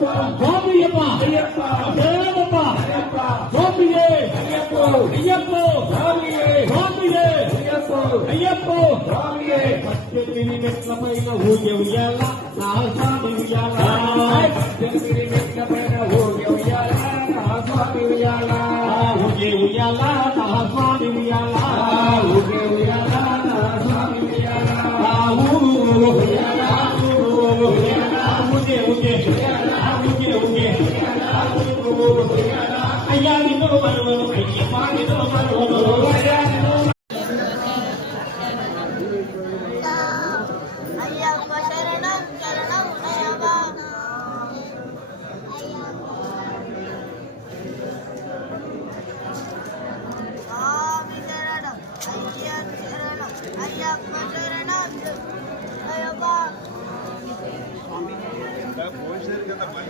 స్వామియప్ప దేవప్ప స్వామియే అయ్యప్పో స్వామియే అయ్యప్పో పచ్చని మెట్ల పైన ఊగే ఉయ్యాల నా స్వామి ఉయ్యాల